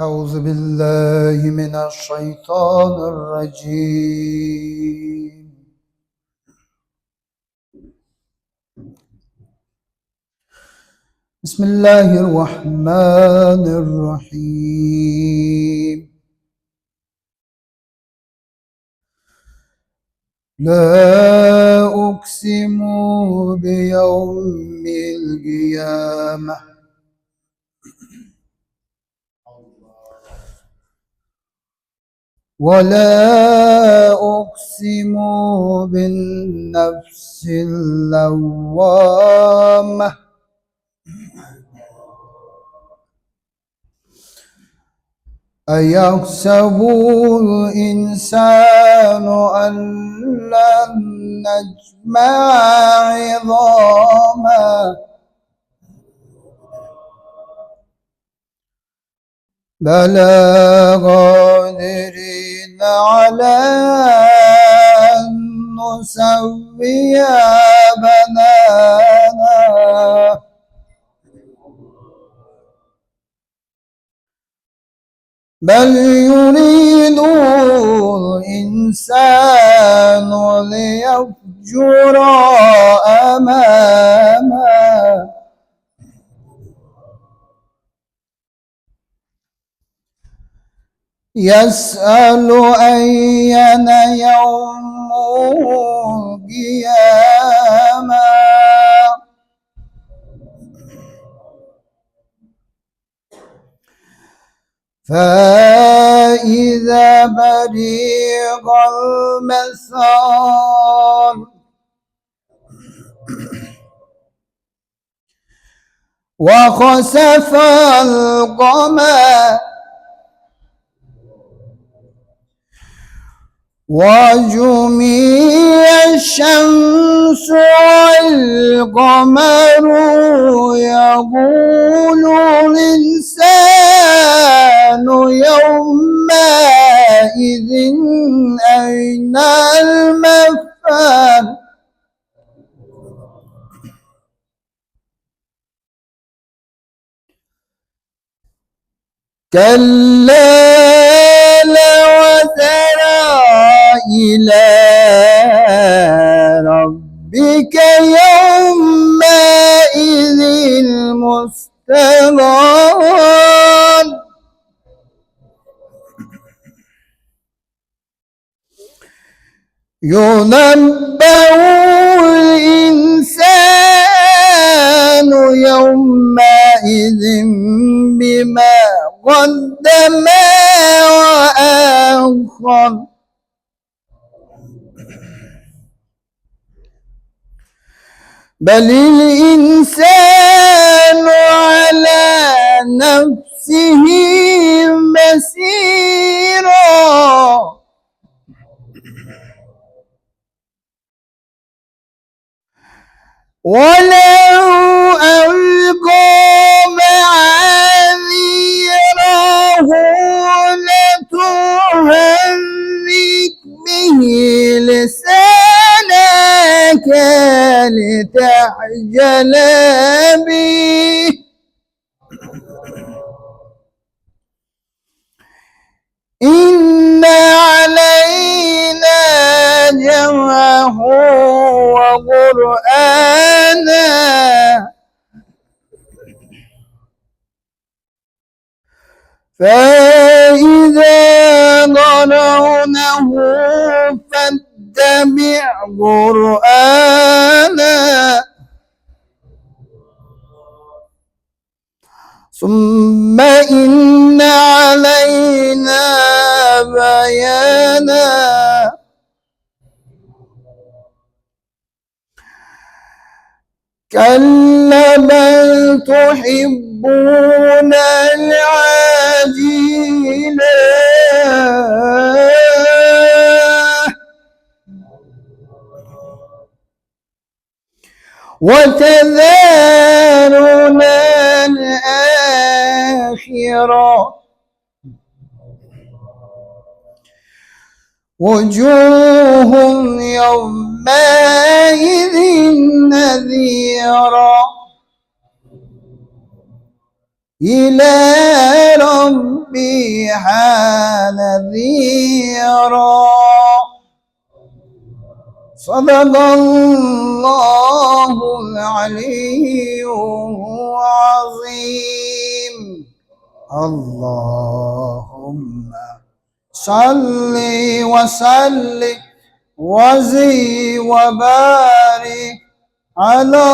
أعوذ بالله من الشيطان الرجيم. بسم الله الرحمن الرحيم. لا أقسم بيوم القيامة ولا أقسم بالنفس اللوامة أيحسب الإنسان أن لن نجمع عظاما بلى قادرين على أن نسوي بنانا بل يريد الإنسان ليفجر أمامه يسأل أيان يوم القيامة فإذا برق المسار وخسف القمر وجميع الشمس والقمر يقول الإنسان يومئذ أين المفر كلا لوزر إلى ربك يومئذ المستقر ينبأ الإنسان يومئذ بما قدم وأخر بل الإنسان على نفسه بصيرا ولو ألقى معاذيره لتحرك به لسانك لتعجل به إن علينا جمعه وقرآنا فإذا قرأناه فاتبع قرآنا ثم إن علينا بيانا كلا بل تحبون العاجلة وتذرون الآخرة وجوه يومئذ نذيرة إلى ربها نذيرا. صدق الله العلي العظيم. اللهم صل وسلم وزد وبارك على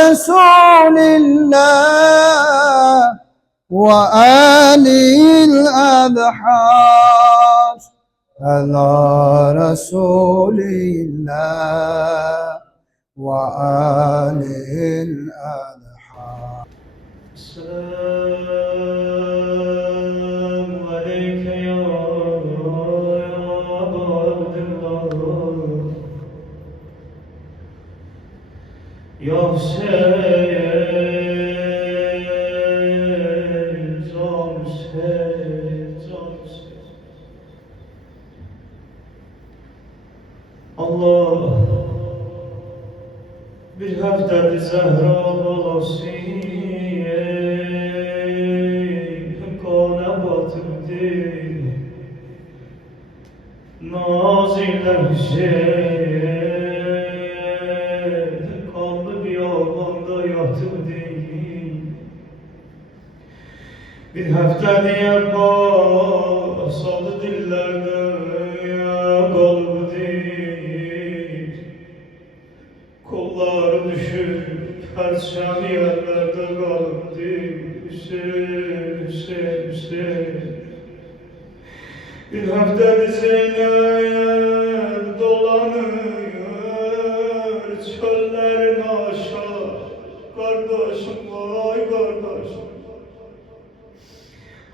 رسول الله وآله الأبحار. على رسول الله وآله الأبحار. السلام عليك يا أبا عبد الله يا حسين زار حسين زار حسين. Allah bir haftadır Zehra balası kana batırdı. Nazile Hüseyin kanlı biyabanda yatırdı. Bir hafta diye basadı dillerde kalbıdır. Kolları düşüp perşem yerlerde kalbıdır. Hüseyin, Hüseyin, Hüseyin. Bir haftadır Zeynep dolanıyor çöllerin aşağı. Kardeşim vay kardeşim.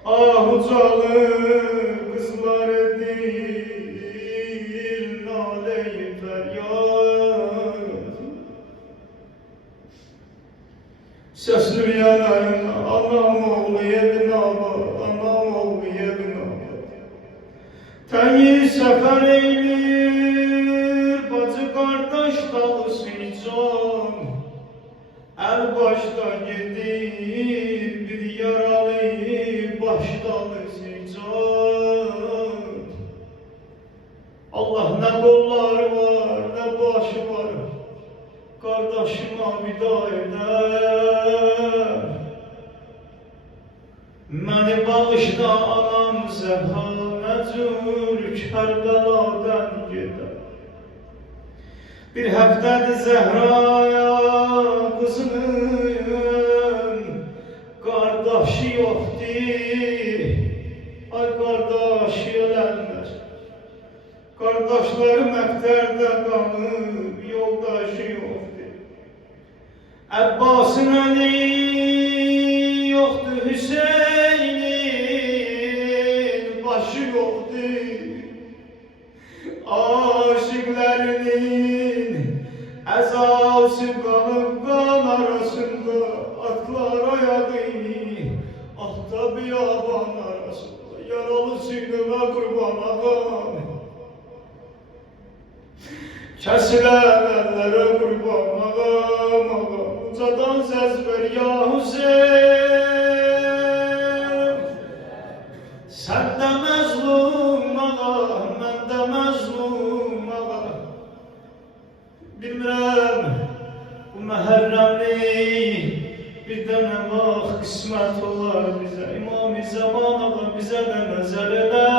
Ah ucalı kızları değil nale-i feryat. Sesli yanayım anam oğlu yedin abad, anam oğlu yedin abad. Tengir sefer eylir bacı kardeş dalısı can. El başta gedir bir yaralı baştalı can. Allah ne kolları var ne başı var. Kardeşime vida eder. Məni bağışla anam Zəhra məcur Kərbeladan gedər. Bir həftədir Zəhraya qızının qardaşı yoxdur. Ay qardaşı ölənlər. Qardaşları məktərdə qalıb yoldaşı yoxdur. Əbbasın əli yoxdur Hüseynin başı yoxdur. Aşıqlərinin əzası qalıb qan arasında. Atlar ayağı ahta biyaban arasında. Yaralı sinirə qurban ağam. Kəsilər əllərə qurban ağam ağam. Ucadan səs ver ya Hüseyin. Sən də məzlum ağam, mən də məzlum ağam. Bilmirəm bu məhərrəmlik bir dənə vaxt qismət olar bizə. İmam-ı Zaman ağam bizə də nəzər elə.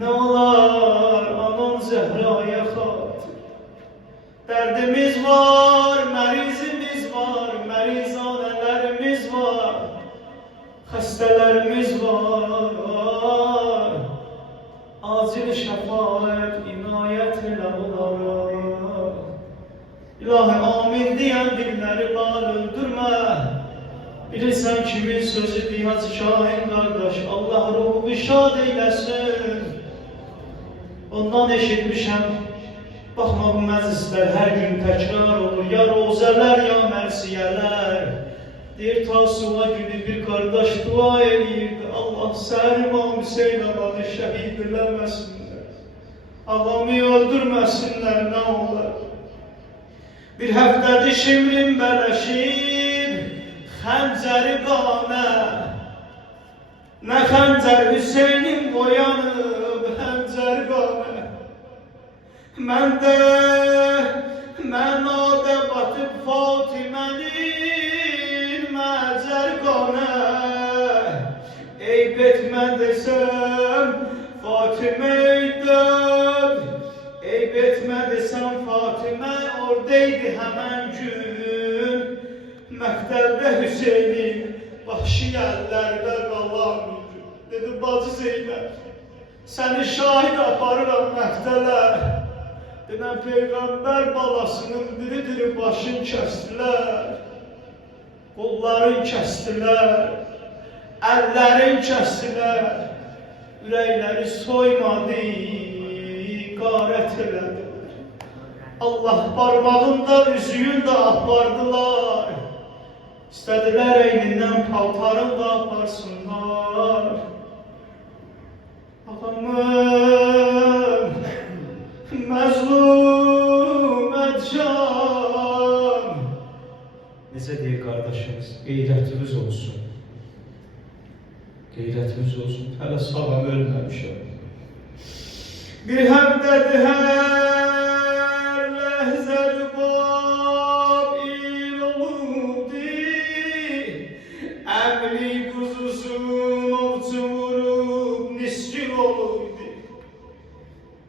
Ne olar anan Zehra'ya xatır. Derdimiz var, mərizimiz var, mərizanələrimiz var, xəstələrimiz var. Acil şəfaət, inayət elə onlara. İlahi amin deyən dilləri lal öldürmə. Bilirsən kimin sözü Diyaz Şahin qardaş, Allah ruhu şad eyləsin. Ondan eşitmişəm, baxma bu məclislər hər gün təkrar olur. Ya rozələr, ya mərsiyələr. Deyir Tasuğa günü bir qardaş dua eləyirdi. Allah səhər İmam Hüseyin ağanı şəhid eləməsinlər. Ağamı öldürməsinlər, nə olar? Bir həftədir Şimrin bələşir, xəncəri qanə, nə xəncər Hüseynim boyanıb xəncər qanə. Mənada batıb Fatimənin məzər qanə. Eyb etmə desəm Fatiməydən, eyb etmə desəm Fatimə oradaydı həmən gün. Məktəldə Hüseynin başı yerlərdə qalan gün. Dedi bacı Zeynəb, səni şahid aparıram məktələ. Denən Peyğəmbər balasının diri-diri başını kəstilər, qolların kəstilər, əllərin kəstilər, ürəkləri soymadı, qarət elədilər. Allah parmağında üzüyün də apardılar, istədilər eynindən paltarın da aparsınlar. Ağamım, məzlum ədcan. Necə deyir qardaşımız, qeyrətimiz olsun. Qeyrətimiz olsun, hələ sağam ölməmişəm. Bir həmdədir hər ləhzəli bab il olubdi, əmli quzusun ovcu vurub niskin olubdi.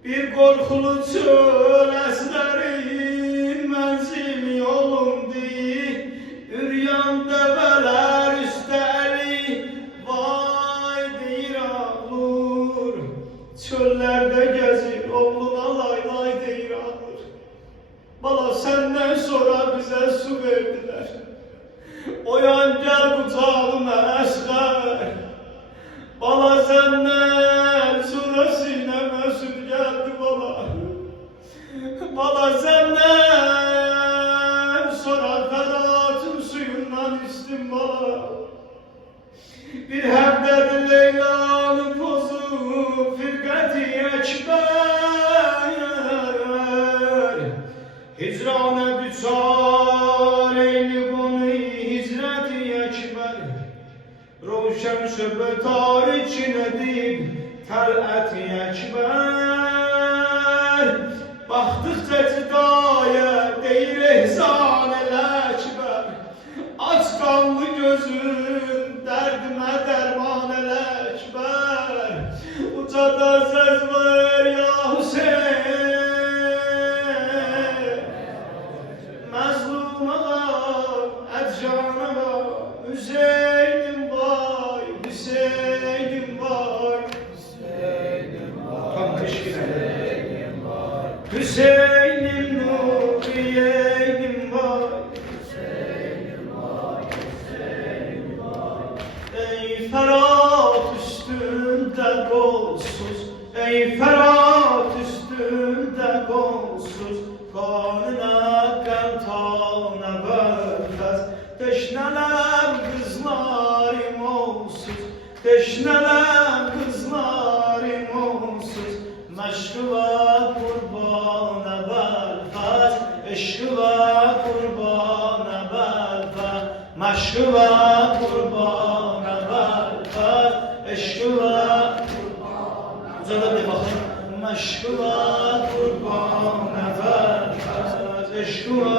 Bir qorxulu çöl əslərin mənzili olubdi, üryan dəvələr üstə əli vay deyir ağlur. Çöllerde gezir, oğluna lay lay deyir ağır. Bala senden sonra bize su verdiler. Oyan gel kucağıma əsqər. Bala senden sonra sineme süt geldi bala. Bala senden sonra Ferhat'ın suyundan içtim bala. Bir həmdədir Leyla'nın pozu, firqəti əkbər. Hicranə düçar eyni qonu hicrəti əkbər. Roşən şöbə tarikin edib tələti əkbər. Baxdıqca cidaya deyir ehsan elə əkbər. Aç qanlı gözüm dərdimə dərman elə əkbər. Ucada səs ver ya Hüseyin. Məzlum ağam, ədcan ağam, Hüseynim vay, Hüseynim vay, Hüseynim vay, tam Hüseynim vay, Hüseynim Nuriyeynim vay, Hüseynim vay, Hüseynim vay. Ey Ferhat üstünde golsuz, ey Ferhat üstünde golsuz, kanına qəltana bölfəz, teşnələm qızlarım olsuz, teşnələm qızlarım olsuz, məşqıva qurbana bəlfəz, eşqıva qurbana bəlfəz, məşqıva qurbana bəlfəz, eşqıva qurbana ucada de baxın, məşqıva qurbana bəlfəz, eşqıva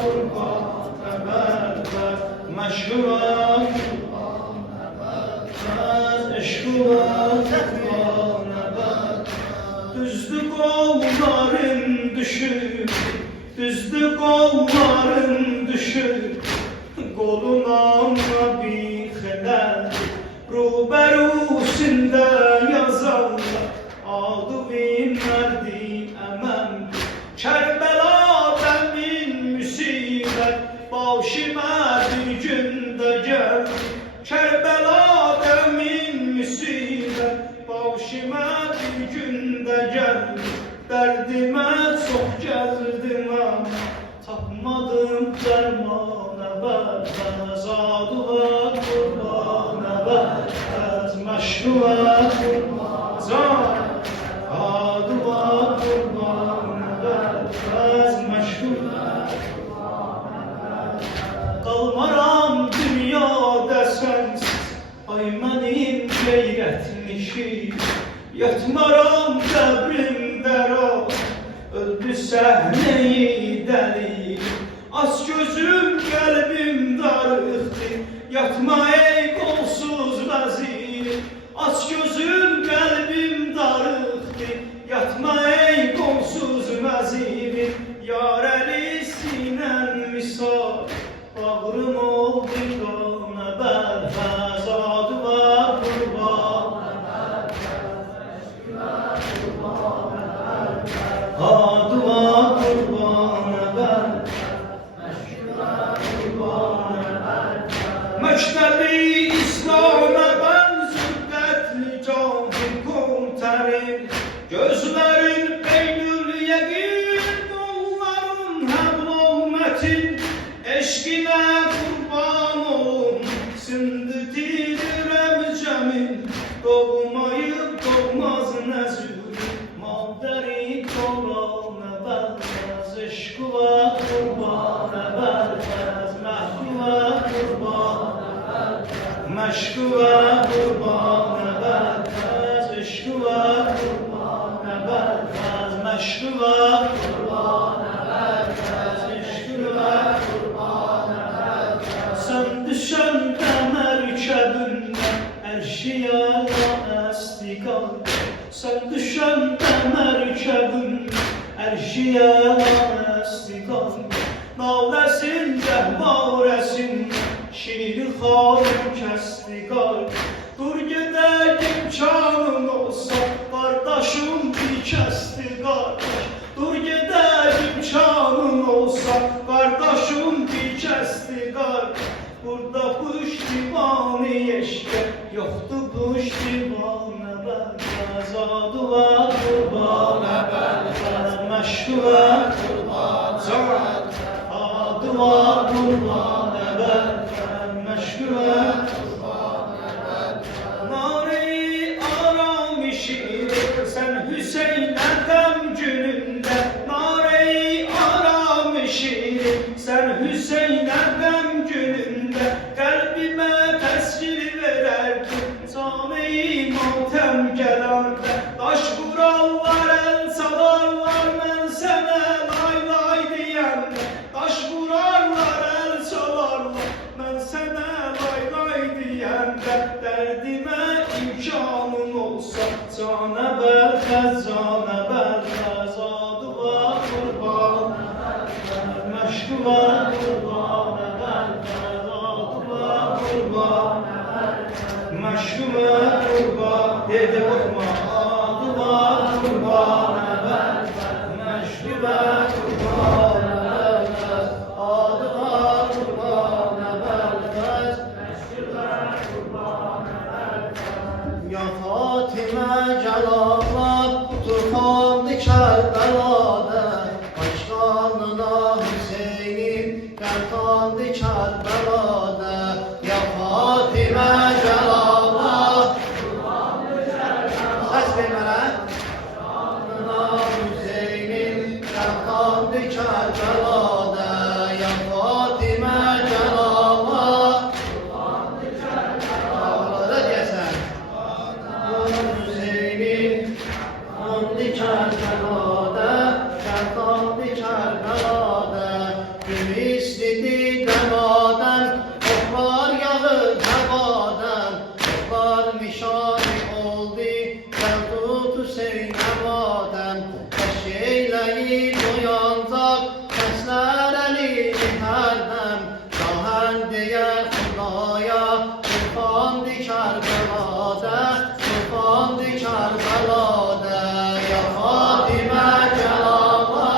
qurbana bəlfəz, məşqıva qurbana bəlfəz, eşqıva qurbana bəlfəz. Düzdü qolların düşür, düzdü qolların düşür, qoluna bir xələl, ruberusində yazarlar, adı mərdi əməm. Kərbəla min müsibət, başıma bir gündə gəldi. Kərbəla min müsibət, başıma bir gündə gəldi. Dərdimə çox gəzdim amma, tapmadım dərmana bəlfəz. Adıva qurbana bəlfəz, məşqıva qurbana, adıva qurbana bəlfəz, məşqıva qalmaram dünya ki yatmaram qəbrimdə rast, öldü səhneyi dəli. Aç gözüm qəlbim darıxdı, yatma ey qolsuz vəzir. Aç gözüm qəlbim darıxdı, yatma ey qolsuz vəzir. Yar əli sinən misal, bağrım oldu qana bərfəz. Adı var qurban, adı var qurban Məktəbi İslam'a bənzər qətli cahil qomtərin. Gözlərin beynül yəqin, qolların həbl-ol-mətin. Eşqinə qurban olum, sındıdirəm cəmin. Doğmayıb doğmaz nəzür, madəri qoranə bərfəz. Eşqi var qurbanə bərfəz, məhvi var qurbanə bərfəz. Məşqi var qurbanə bərfəz, eşqi var qurbanə bərfəz. Məşqi var qurbanə bərfəz, eşqi var qurbanə bərfəz. Sən düşəndə mərkəbində ərşi yala əstiqal. Sən düşəndə mərkəbində ərşi yala əstiqal. Naləsin cəhbarəsin, şiiri xarım kəsti qalb. Dur gedək imkanın olsa, qardaşım bir kəsti qardaş. Dur gedək imkanın olsa, qardaşım bir kəsti qardaş. Burada puştivanı eşqə, yoxdur puştivanə bərfəz. Adı var qurbanə bərfəz, məşqi var qurbanə bərfəz. Adı var qurbanə bərfəz, məşqi var qurbanə bərfəz. Nare-i aramışır, sən Hüseynə qəm günündə. Nare-i aramışır, sən Hüseynə qəm günündə. Qəlbimə təsvir verərdim, cami-i matəm gələndə. Daş vurarlar, el salarlar, mən sənə lay lay deyəndə. Daş vurarlar, el salarlar, mən sənə lay lay deyəndə. Dərdimə imkanın olsa, canə bərfəz, canə bərfəz. Adı var qurbanə bərfəz, məşqi var qurbanə bərfəz. Adı var qurbanə bərfəz, məşqi var qurbanə. Dedi oxuma. Adı var qurbanə bərfəz, məşqi var qurbanə bərfəz. Adı var qurbanə bərfəz, məşqi var qurbanə bərfəz. Ya Fatimə Cəlala, tufandı Kərbəlada. Başqanına Hüseynin, qəltandı Kərbəlada. Ya Fatimə Cəlala, səs ver mənə. Başqanına Hüseynin, qəltandı Kərbəlada. Ya Fatimə Cəlala, Kərbəlada deyəsən. Hüseynin, qəltandı Kərbəlada. Qəltandı Kərbəlada. Gün istidir dəmadən, oxlar yağır həvadən. Oxlar nişani oldu, gəl tut Hüseyn həvadən. Eşeyləyib oyancaq, kəslər əlini hərdəm. Şahən deyər Xudaya, tufandı Kərbəlada. Tufandı Kərbəlada. Ya Fatimə Cəlala,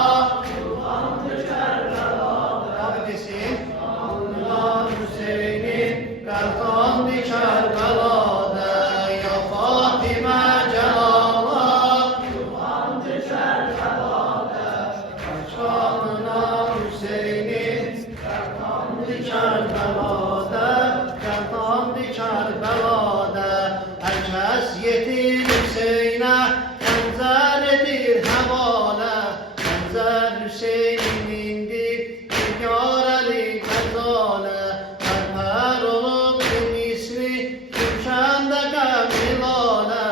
tufandı Kərbəlada. Abi desin. Allah Hüseynin, qəltandı Kərbəlada. Ya Fatimə Cəlala, tufandı Kərbəlada. Başqanına Hüseynin, qəltandı Kərbəlada. Qəltandı Kərbəlada. Hər kəs yetir Hüseynə, xəncər edir həvalə. Xəncər Hüseynindir, Nigar Əli Qəzalə. Pərpər olub din ismi, Türkəndə qəmli lalə.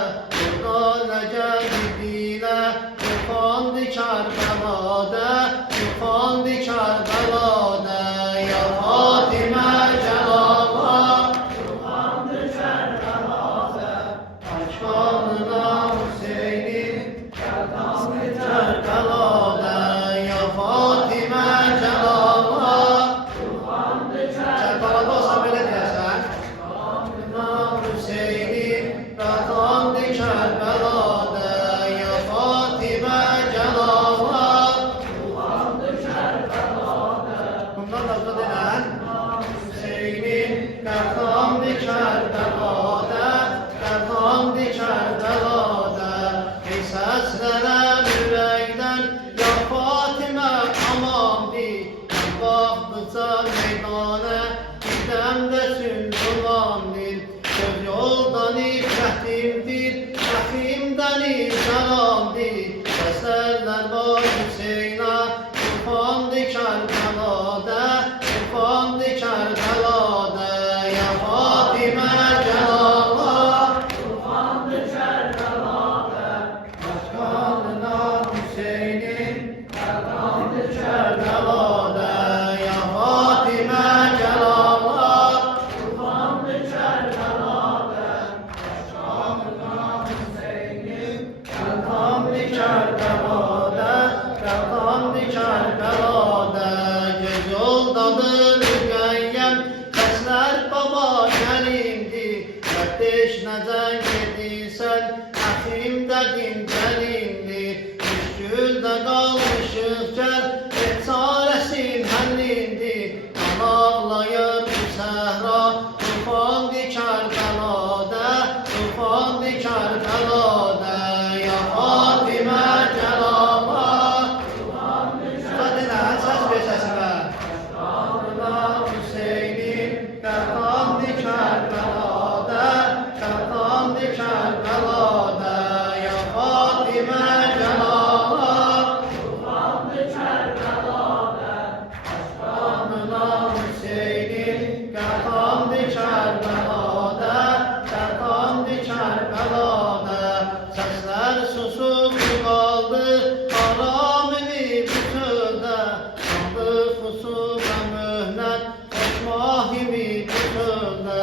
Kerbela'da, Erkandı Kerbela'da. Ey seslerem yürekten, ya Fatime amandı. Ben baktıkça meydana, gidemde sündülandır. Söz yoldan ifrahtimdir, rahimden ifsalandır. Seslerler var Hüseyin'e, Urfandı Kerbela'da, Urfandı Kerbela'da. Ya Fatime Celallah, Urfandı Kerbela'da. Başkanına Hüseyin'in, Erkandı Kerbela'da. Ya Fatime Celallah, Urfandı Kerbela'da. Başkanına Hüseyin'in, Erkandı Kerbela'da. Erkandı Kerbela'da. Göz yoldadır müqəyyəm, səslər baba gəlindi. Kardeş nədən gedirsən, əxim dedin gəlindi. Müşküldə qalmışıq gəl, çarəsin həllindi. Qan ağlayır bu səhra, tufandı Kərbəlada, tufandı Kərbəlada. Ya Fatimə Cəlallah, Fadilə, səs ver səsimə. Başkanına Hüseynin, Erkandı Kərbəlada, Erkandı Kərbəlada. Ya Fatimə Cəlallah, Urfandı Kərbəlada. Başkanına Hüseynin, Erkandı Kərbəlada, Erkandı Kərbəlada. Səslər susub qaldı, aramini bütündə. Sandıq fusuqa möhnət, xoşmahimi bütündə.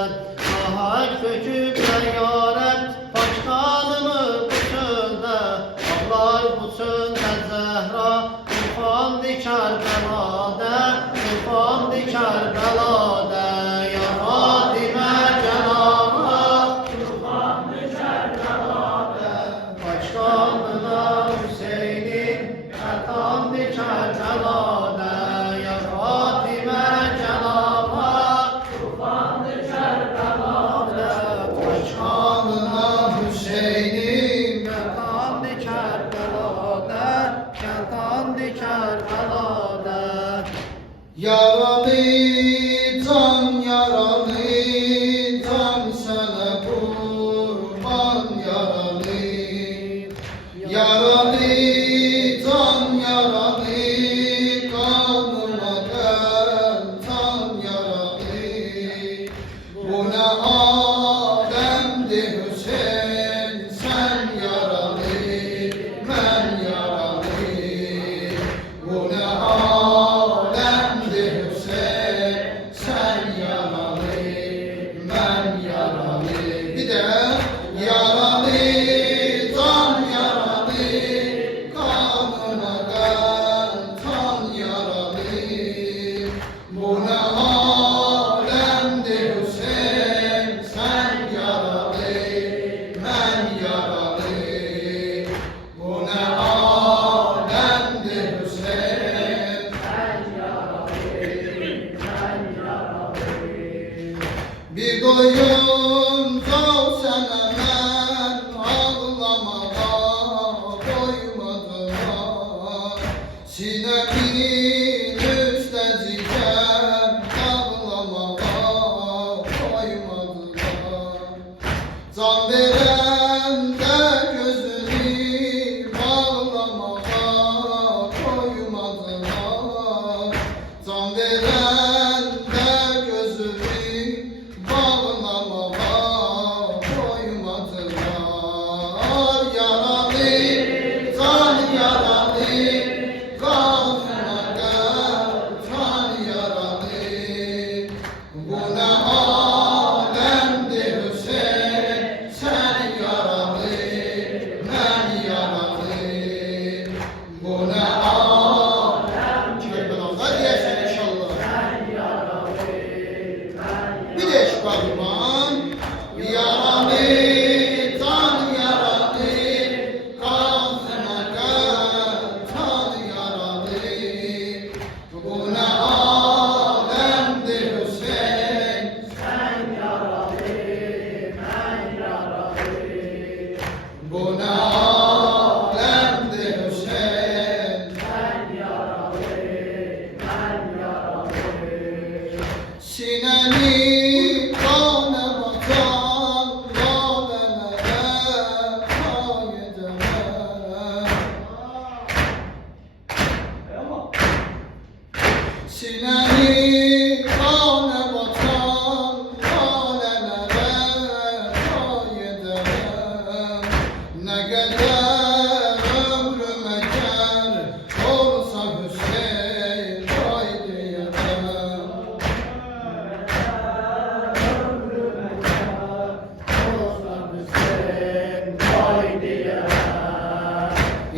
Ahak söküb yarət, başqanımı bütündə. Ağlar bu çöldə Zəhra, Urfandı Kərbəlada, Urfandı Kərbəlada. Ya Fatimə Cəlallah, Urfandı Kərbəlada. Başkanına Hüseynin, Erkandı Kərbəlada. Ya Fatimə Cəlallah, Urfandı Kərbəlada. Başkanına Hüseynin, Erkandı Kərbəlada, Erkandı Kərbəlada. Yaralı can, yaralı can sana kurban yaralı. Yaralı can, yaralı kanına gel can yaralı. Bu ne alemdi Hüseyin, sen yaralı, ben yaralı. Bu ne alemdi Hüseyin, sen yaralı, ben yaralı. Bir de yaralı can, yaralı kanına gel can yaralı. Bu ne alemdi Hüseyin, sen yaralı, ben yaralı. Bu ne alemdi Hüseyin, sen yaralı, ben yaralı. Bir doyunca sana ben ağlamağa doymadılar. Sinemin üsteciken ağlamağa doymadılar. Can veren de gözünü bağlamağa koymadılar. Can veren de gözünü bağlamağa koymadılar. Yaralı, can yaralı, kalkına gel, can yaralı. Bu ne alemdi Hüseyin, sen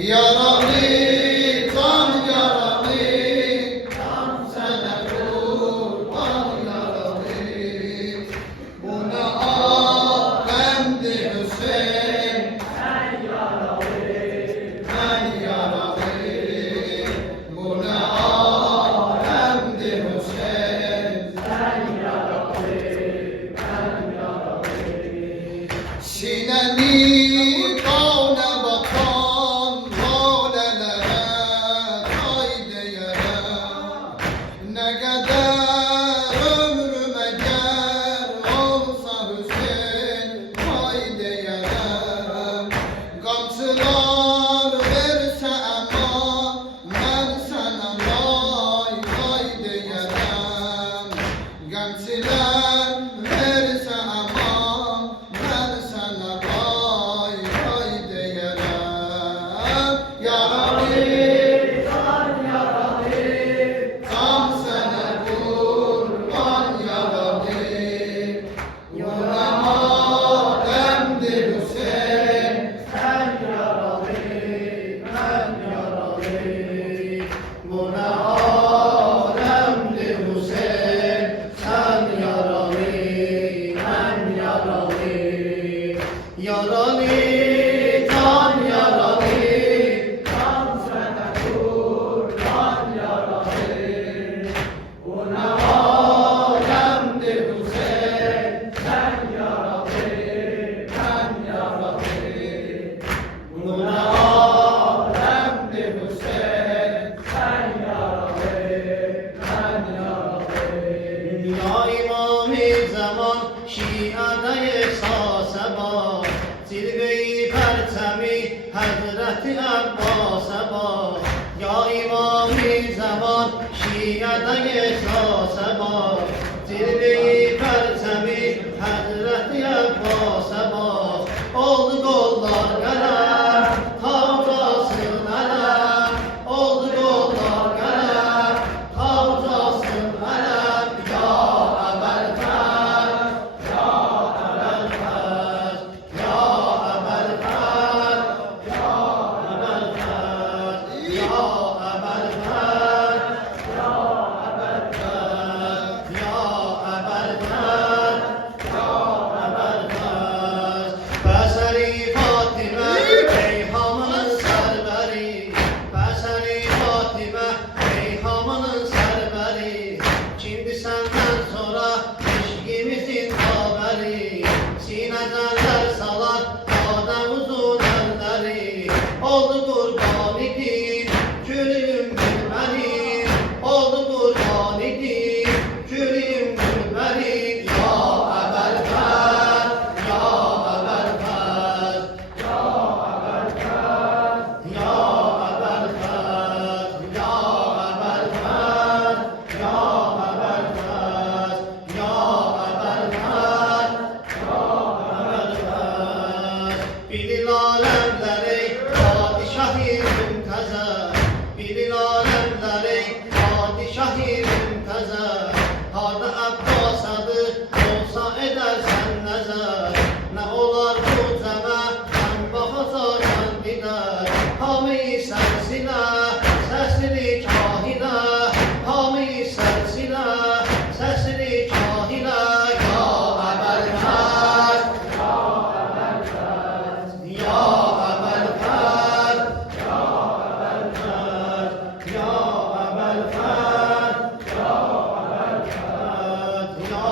Yaralı, can yaralı, can sana kurban yaralı. Bu ne alemdi Hüseyin, ben yaralı. Bu ne alemdi Hüseyin, Sineni kavle bakan lalelere haydi yere. Ne kadar ömrüme ger olsa Hüseyin haydi yere. Kamçılar verse ama ben sana vay haydi yere. Kamçılar verse ama ben sana vay haydi yere. Yaralı, tam sana kurban yaralı. Yolama demdi Hüseyin, bu ne alemdi Hüseyin, sen yaralı, ben yaralı. Yaralı, can yaralı, can sana kurban yaralı. Bu ne alemdi Hüseyin, sen yaralı, ben yaralı. Bu ne alemdi Hüseyin, sen yaralı, ben yaralı. Ya İmam-ı Zaman Şia'da esas-ı bak, zirve-i perçemi Hazreti Abbas'a bak. Ya İmam-ı Zaman Şia'da esas-ı bak, zirve-i perçemi Hazreti Abbas'a bak. Oldu kollar kalem, havzasın alem. Oldu kollar kalem, havzasın alem. Ya Ebelfez, ya Ebelfez, ya Ebelfez, ya Ebelfez, ya Ebelfez, ya Ebelfez, ya Ebelfez, ya Ebelfez. Feseri Fatime, Reyhan'ın serveri. Feseri Fatime, Reyhan'ın serveri. Şimdi senden sonra eşkimizin haberi. Sineden salar, dağda uzun elleri. Oldu kurban idin, külüm gülmenin. Oldu kurban idin, külüm gülmenin. Ya Ebelfez, ya Ebelfez, ya Ebelfez, ya Ebelfez, ya Ebelfez, ya Ebelfez, ya Ebelfez, ya Ebelfez. Bilin alemleri padişah-ı mümtezer, bilin alemleri padişah-ı mümtezer. Harda Abbas adı olsa edersen nezer, ne olar bu cəmə sən baxacaqsan gider. Hamı sənsinə, səsini kahinə, hamı sənsinə, səsini kahinə. Ya Ebelfez, ya Ebelfez, ya Ebelfez, ya Ebelfez, ya Ebelfez, ya Ebelfez, ya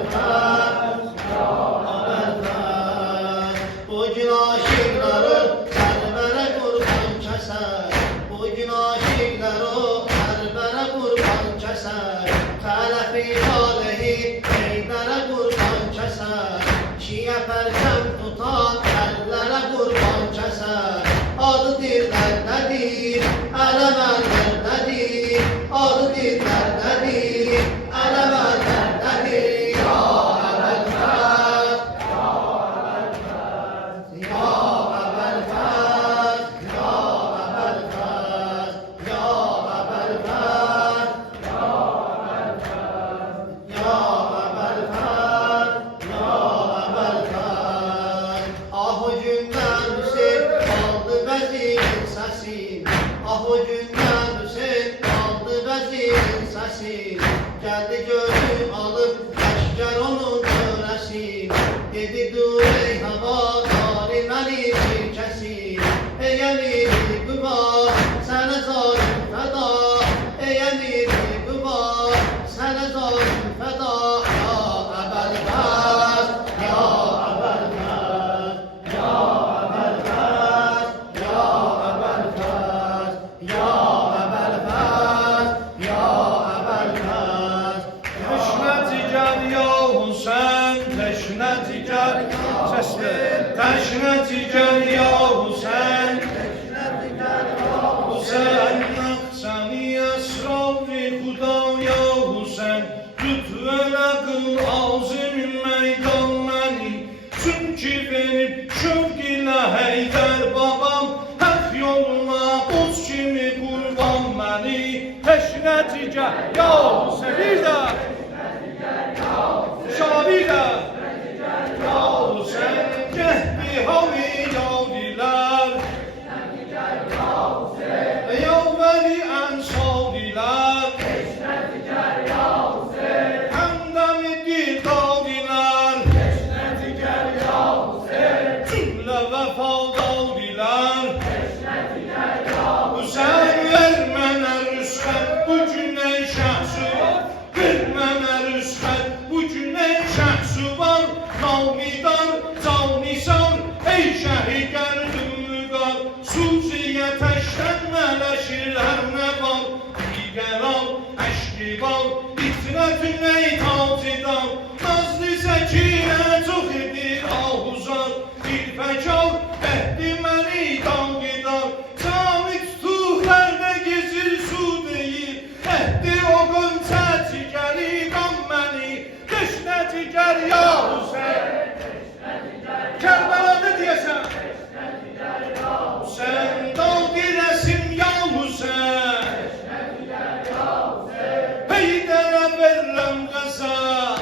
Ebelfez, ya Ebelfez. Bu gün aşıqları sərvərə qurban kəsər, bu gün aşıqları sərvərə qurban kəsər. Tələfi talehi Heydərə qurban kəsər, Şiə pərçəm tutan əllərə qurban kəsər. Adı dillərdədir, ələm əllərdədir, adı dillərdədir, ələm əllərdədir. Ya Ebelfez, ya Ebelfez, ya Ebelfez, ya Ebelfez, ya Ebelfez, ya Ebelfez, ya Ebelfez, ya Ebelfez. Ah o gündən Hüseyin kaldı vəzir teşne ciger teşne ciger ya Hüseyin Hüseyin Nakşani esrar-ı Huda ya Hüseyin lütfen kıl azim meydan məni çünkü benim şövq ilə Heydər babam hak yoluna qoz kimi qurban məni teşne ciger ya Hüseyin bir də Şabida ya Hüseyin cehdi hami yavdiler ya veli ensadiler Hamdami dildadiler cümle vefadadiler Hüseyin vermene rüsvet bu cümle şahsı vermene rüsvet bu cümle şahsı var Navmidar, Zavnisan, ey şehikar dümlügar Suziye teşlenmeleşirler ne var Diger al, eşki bal, itretün ey tavcidan Nazlı zekine çok edir ahuzar İlfekar, ehdi məni dalgidar Cami tutuqlarda gezir su deyir Ehdi o qönçə cigəri qan məni Teşne ciger ya Hüseyin Kerbela'da diyesen Hüseyin daldi resim ya Hüseyin Heydere verilen gaza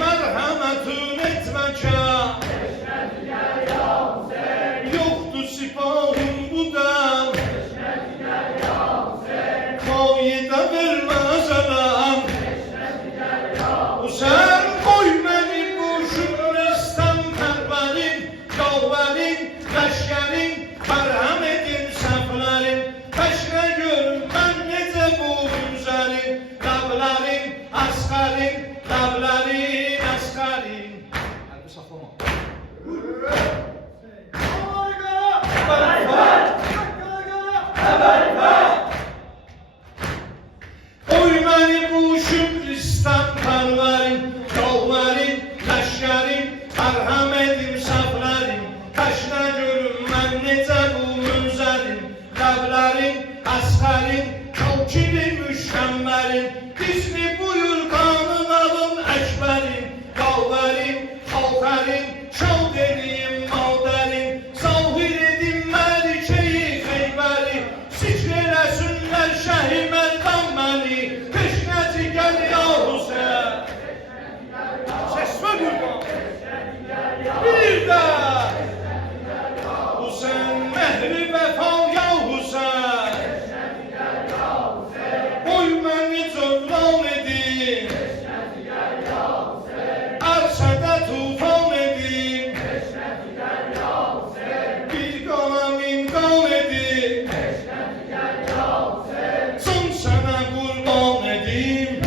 Merhametün etmeke Yoktu sipahın bu dem Mayide vermez elem Hüseyin koy beni bu şümristan perverin Yavverin, leşkerin, merhem edin seflerin Teşne görün ben nece bu güzerin Lavlerin, askerin, lavlerin, askerin Kalbi saklama Koy beni bu şümristan perverin Yavverin, leşkerin, merhem edin seflerin Teşne görün ben nece bu güzerin Lavlerin, askerin, kalkili müşemmerin Dizni buyur kanın alın ekberin Yavverin, halkerin, şalderin, malderin Zahir edin melikeyi Xeyberi Sikrelesinler şehi merdan məni Teşne ciger ya Hüseyin Sesme kurban Bir de Hüseyin mehri vefa ya Hüseyin Koy beni cövlan edin Arşada tufan edin Bir kana min kan edin Son sana kurban edin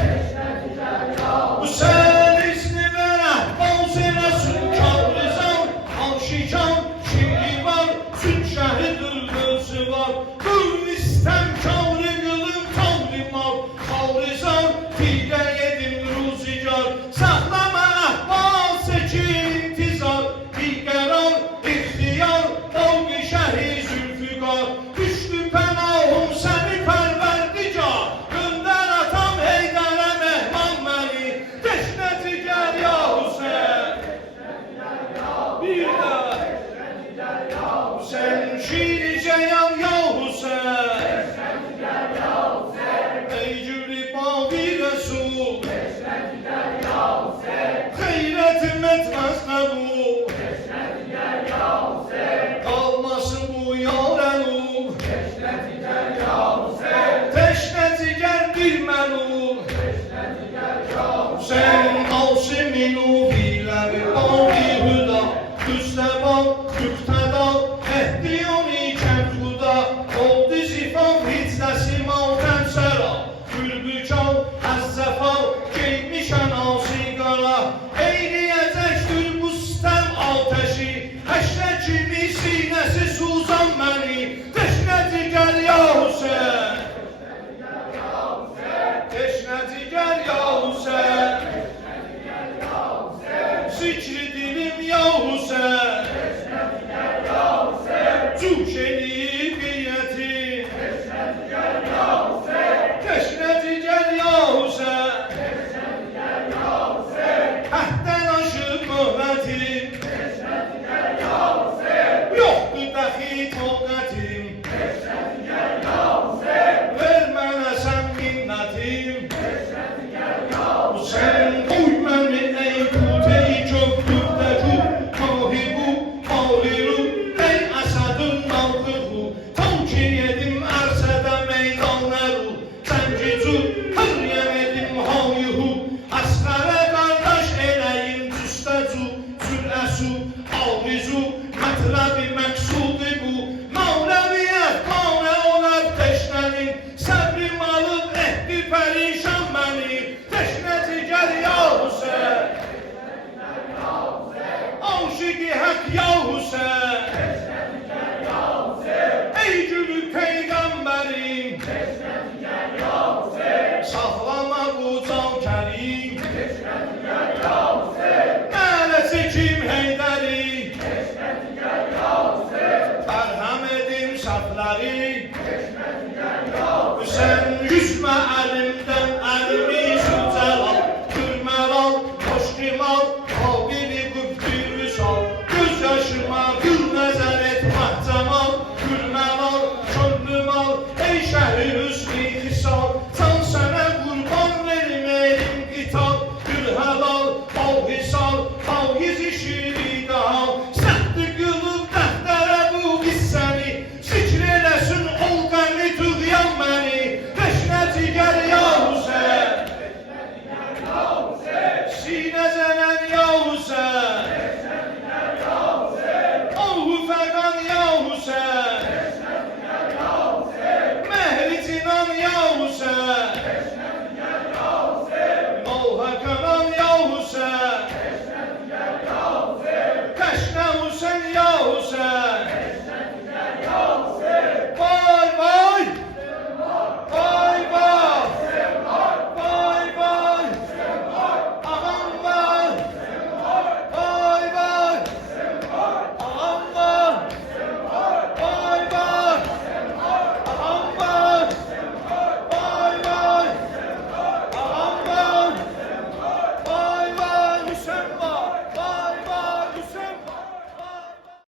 Hüseyin ismi vere Balzirasın kabrizan Alşikan şiibar Süt şehid ülgüsü var Kul istem kavri gülüm kavri mal Kavrizan tire yedim ruzigar Saklama ahval sekin intizar Digeran ihtiyar Olgi şehi zülfügar Düştü penahum seni perverdigar Gönder atam Heyder'e mehman məni Teşne ciger ya Hüseyin Bir de Hüseyin şiiri ceyan ya Hüseyin Ey cüri bavi Resul Gayretim etmez kabul Kalmasın bu yarenu Teşne ciger bir melul Hüseyin Alşiminu fileri Bavi hüda Müstebal, müktedal Ehdiyon-i kemkuda Oldu zifan hitzlesi malten sera Gülbükal, əzzəfal Geymişən asigara Eyləyəcəkdir bustem ateşi Həşrə kimi sinəsi suzan məni Teşne ciger ya Hüseyin Teşne ciger ya Hüseyin Zikri dilim ya Hüseyin, Cuşeli biyetim, Teşneti gel ya Hüseyin, Həhdən aşıb möhbətim, Yoxdur dəxi toqətim, Ver mənə sən minnətim, Hüseyin qoy məni ey qut-ey köprüdəki, Mahibu, mahiru, ey əsədün nalqıqu, Tam ki yedim ərsədə meydanləru, Zəngicu, hıryəm edim hayuhu, Əsqərə qardaş eləyim cüstəcu, Zürəsu, alvizu, mətləbi məqsudi bu, Mavləviyyət, mavlə olar teşnənin, Səbrim alıb etdi pərişan məni, Teşnəti gəl ya Hüseyin, Aşıqi hək ya Hüseyin, Ey gülü peyğəmbərim, Saxlama bu can kərim,